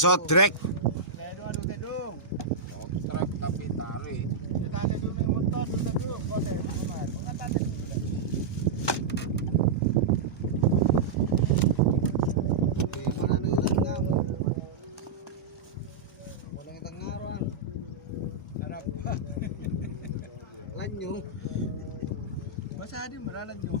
sodrek. Aduh tedung. Sodrek tapi tarik. Kita ada dulu motor tedung. Boleh. Mengatakan Lanyo. masa di meranan jauh.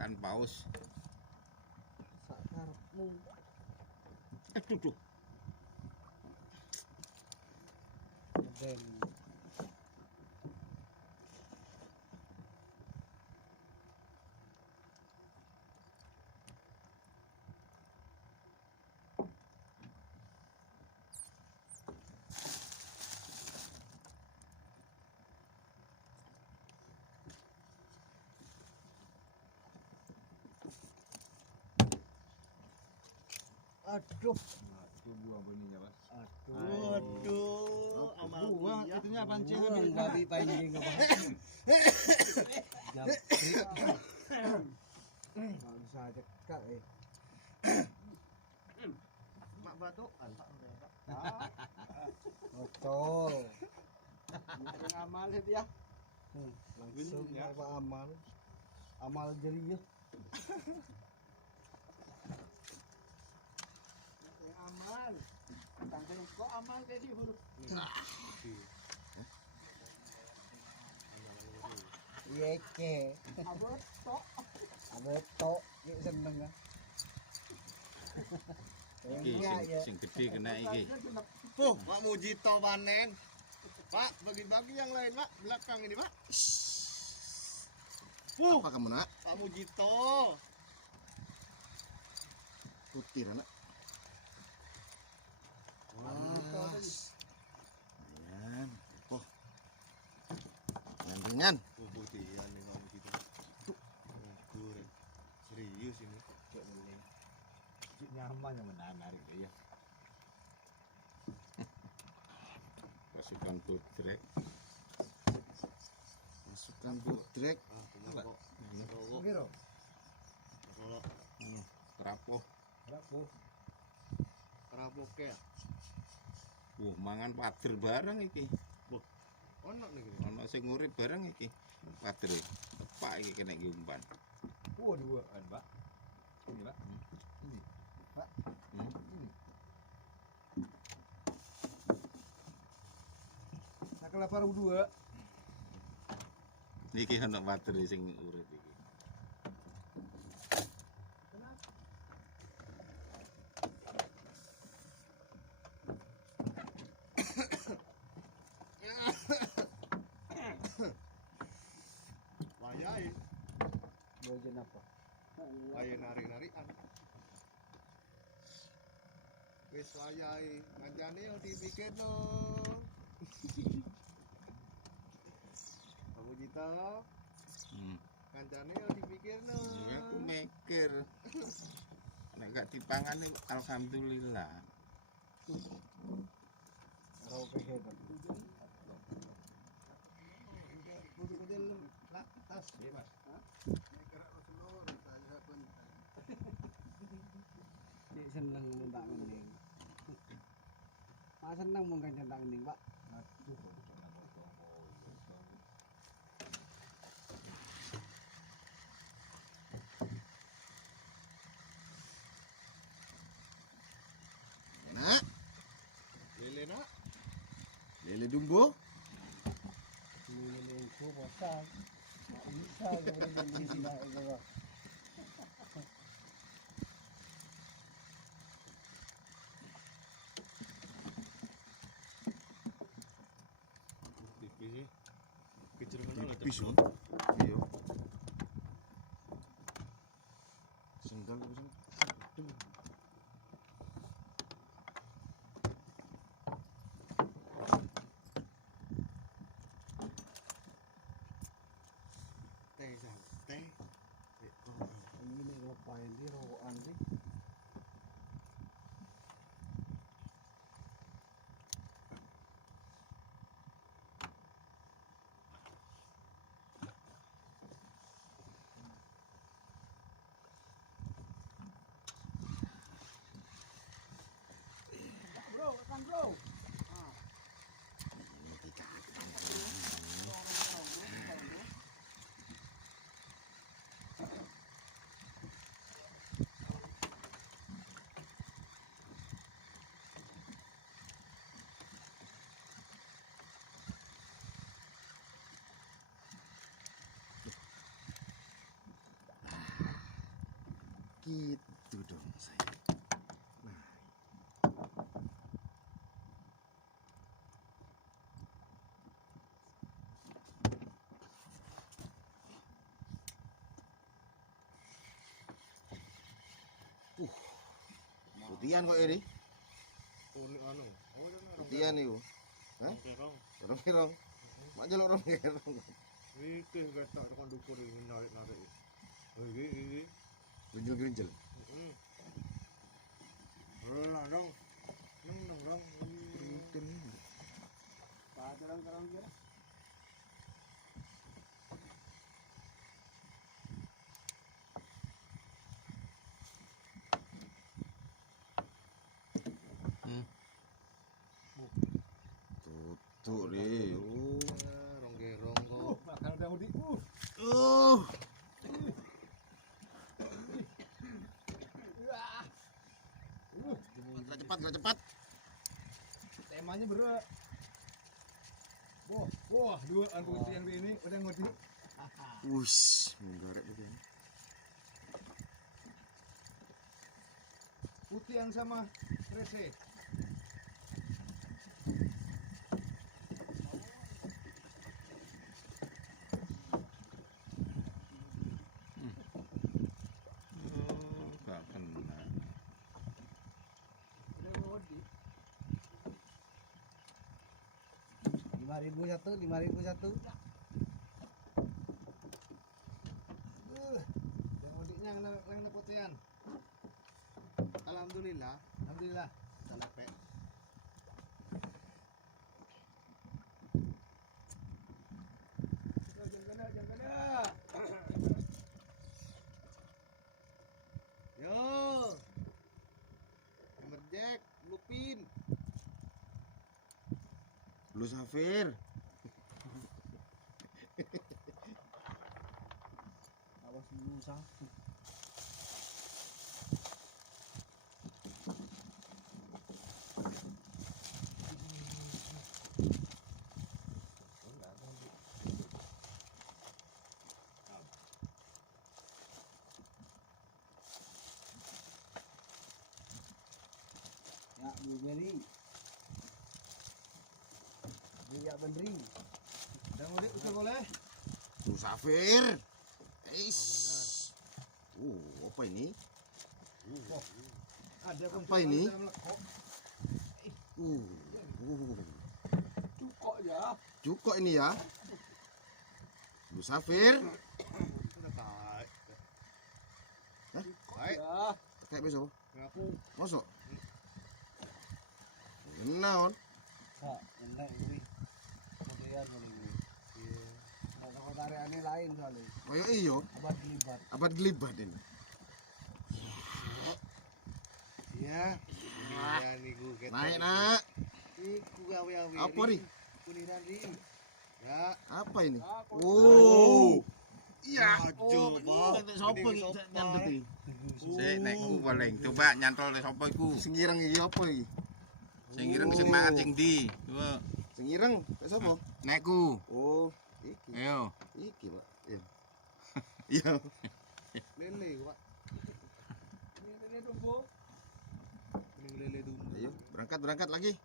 Kan paus. Sakarepmu. Aduh. Den. Aduh. Aduh buang bunyinya, Mas. Aduh. Amal buang itunya pancing Babi pancing apa? Jabrik. Enggak bisa cekak Mak batukan Pak. Bocol. Ada ngamal dia. Langsung ya. apa amal? Amal jeriah. Amal. Tanggung kok amal tadi huruf. Iya ke. Aboto. Ki seneng kan. Iki sing gede kena iki. Pak Mujito panen. Pak, bagi-bagi yang lain, Pak. Belakang ini, Pak. Apa kamu nak? Pak Mujito. Putih anak. Ayan. Oh. Ringan. Putih yang nih Pak Mujito. Goreng. Serius ini. Nyaman yang menarik ya. Masukkan bodrek. Masukkan bodrek. Ah, kemana kok? Kira. Kalau Kerapuh. Rapuh. Rapoke. Mangan pader bareng iki. Ono nih gitu. Ana sing urip bareng iki. Padere. Tepak iki kena iki umpan. Duaan, Pak. Ini, Pak. Ini. Pak. Hmm. Ini. Nah, kelapa dua. Niki ana padere sing urip iki. Wayai, Bojen apa? wayai nari-narian. Wis wayai, ngancane yang dipikir no. Kamu Jito, ngancane yang dipikir no. Ya, aku mikir. Nek gak dipangane alhamdulillah. Rapuh hebat. Kudu-kudu lah tas. Iya, Mas. Cik seneng mendak ngening. Mak seneng mungkin centang ngening, Pak. Aduh. Nak, Lele nak. lele dumbo. Ini ku bosan. Bisa kemudian di sini itu. Tipis. Kecil mana lah. Tipis kan? Iya. Senggal apa sih? Teh santai. Ini ngapain di rokokan sih? Bro, kan bro. Gitu dong saya. Nah, putihan kok ini? Kuning anu. Oh, Putihan itu. Hah? Kerong. Rong-rong. Mak jaluk rong-rong. Iki ketok tekan dukur ini narik-narik. Iki. Genjel-genjel. Heeh. Lah dong. Nang dong. Rutin. Padahal kalau dia Tutuk deh. Rong gerong kok. Bakal udah di. Cepat. Temanya berat. Wah, dua antusi yang ini udah ngerti. Wush, menggarek begini. Putih yang sama rese. Gak kena. 5.000 satu. Yang odiknya yang putihan. Alhamdulillah. Alhamdulillah. Salape. Jangan kena. Yo. Ipin. Lu Safir. Awas dulu satu. Ya, blueberry. Ya, bendri. Dan mudik bisa boleh. Lu Safir. Apa ini? Ada pun Apa ini? Uh. Cukup ya. Cukup ini ya. Lu Safir. Hah? Baik. Ya. Kayak besok. Ngapu. Masuk. Naon? Ha, enak ini. Kemudian ini. Iya. Kalau tariannya lain soalnya. Kayak iyo. Abad gelibat. Abad gelibat ini. Ya. Ya niku kita. Naik nak. Iku awi-awi. Apa nih? Kuniran ri. Ya. Apa ini? Ah, Oh. Iya. Coba. Sopo iki nyandeti? Sik nek ku paling coba nyantol sapa iku? Sing ireng iki apa iki? Sing ireng sing mangan sing ndi? Coba. Sing ireng kayak sapa? Nek ku. Oh, iki. Ayo. Iki, Pak. Iya. Iya. Lele, Pak. Ini tunggu. Kuning lele dulu. Ayo, berangkat lagi.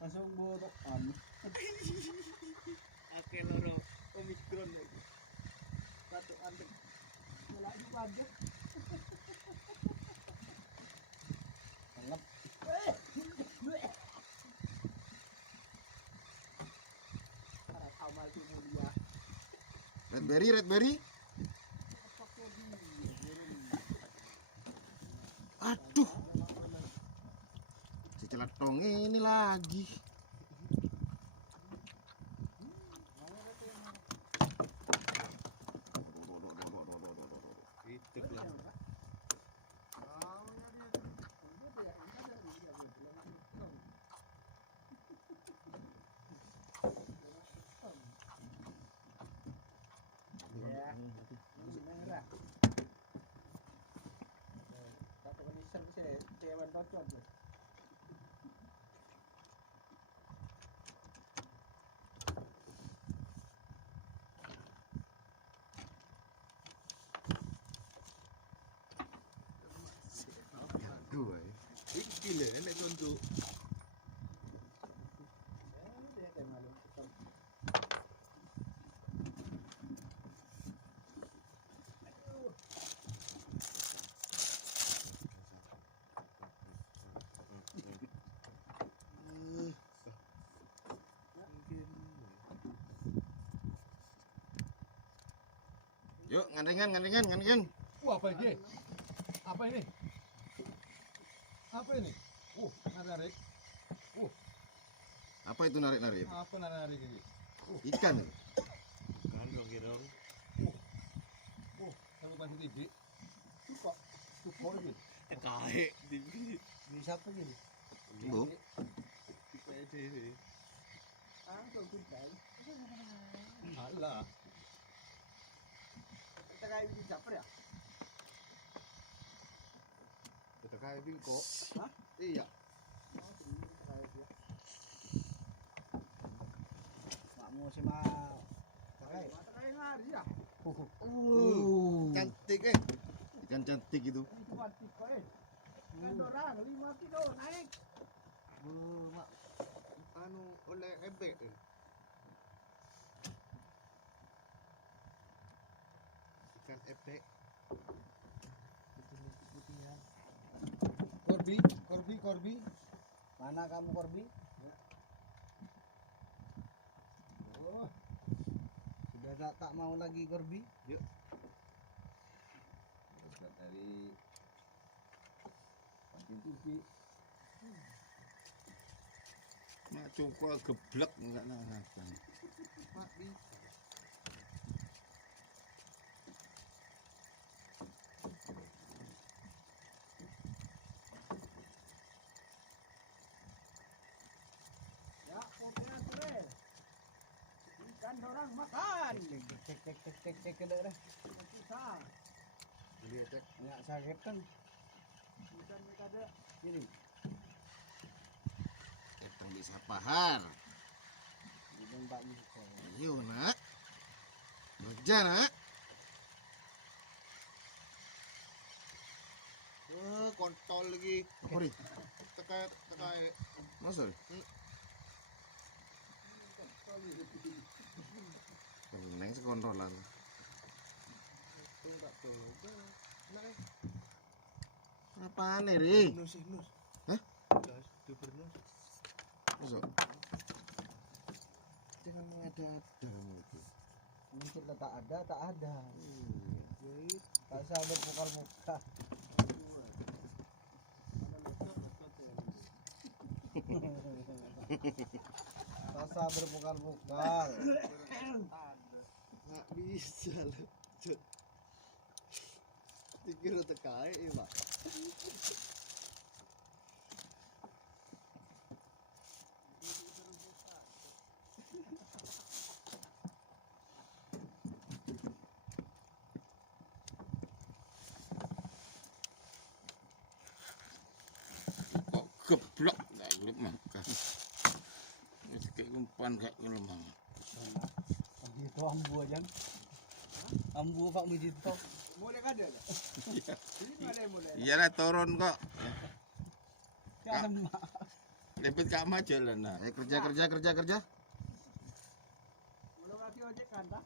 Langsung borokan. Oke loro Omikron lagi. Batuk andek. Lagi batuk. Anggap. Para tamal itu dia. Redberry. Aduh. Si celatong ini lagi. Itu lah. Ya. Ini merah. Satu kondisi saya dewan bacot. Dua. Iki lho nek tunjuk. Dia kayak malu. Yuk, ngandengan. Wah, apa ini? Apa ini? Apa ini? Narik. Apa itu narik-narik? Apa narik ini? Ikan. Kan dong girong. Sama pasti tinggi. Cukup ini. Kae di Ini siapa gini? Bu. di PD. Langsung tuntai. Alah. Kita kayak di caper ya? Kita kae bingko. Hah? Iya. Makmu sih mah. Mata kayak ngari ya? Cantik Ikan cantik itu. Itu mati kok Kan orang 5 kilo naik. Mak. Anu oleh ebek. Ikan ebek. Putih-putihnya. Korbi. Mana kamu Korbi? Oh, sudah tak mau lagi Korbi? Yuk. Berangkat dari Pantin Tupi. Mak cukup geblek enggak nangan. Pak bisa. Ya, kopinya sore. Ikan orang makan. Cek ke daerah. Susah. Jadi cek. Ya sakit kan. Ikan mereka ada. Ini. Kita bisa pahar. Ikan Pak Muko. Ayo nak. Kerja nak. Kontol lagi. Apa nih? Tekai. Masa? Neng sekontrolan. Apa nih, Ri? Nus. Hah? Masuk. Jangan mengada-ada. Mungkin tak ada. Tak usah berpukar muka. Tak usah berpukar-pukar. Nggak bisa loh. Dikira tekai, Pak. Kok geblek enggak gelap makan. Wis kayak umpan gak lemah. Itu ambu aja. Ambu Pak Mujito. Boleh ada nggak? Ini ada yang boleh. Iyalah turun kok. Ya emak. Lepet kak maju lah nah. Ayo kerja. Belum kasih ojek kan, tak?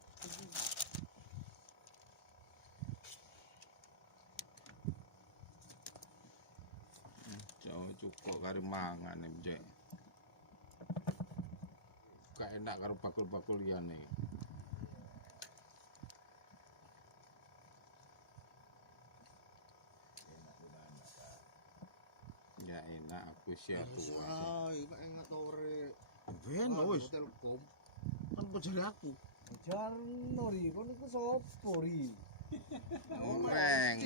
Jauh cukup kari mangan nih jek. Gak enak karo bakul-bakul liyane. Ya enak aku siap tuh. Pak enggak tore. Ben wis. Telkom. Kan bojone aku. Jarno ri, kon iku sopo ri? Oreng.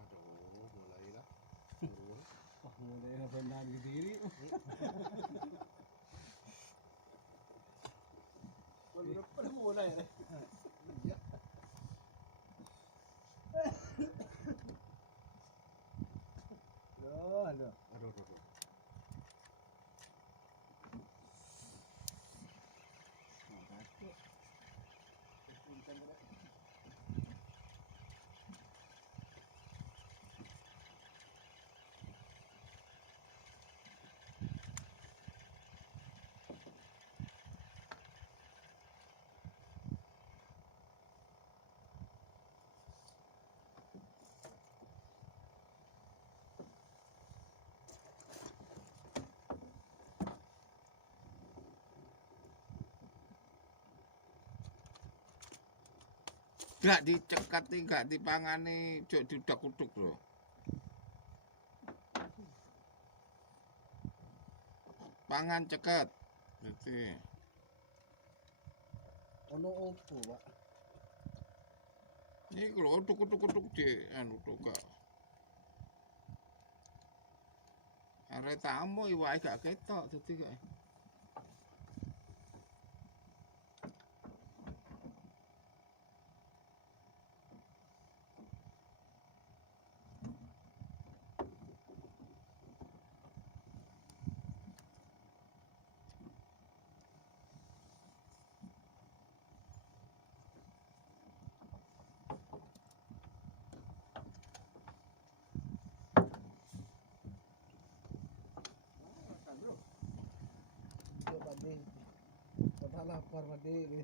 Aduh, mulailah. Wah, mulai benar diri. Belum mulai. Aduh. Gak dicekati, gak dipangani, cuk diudak-uduk lho. Pangan ceket. Jadi Ono opo, Pak? Ni kalau tuk cik anu tuka. Are tamu iwai gak ketok dadi kok. Dia padi. Kepala lapar padi.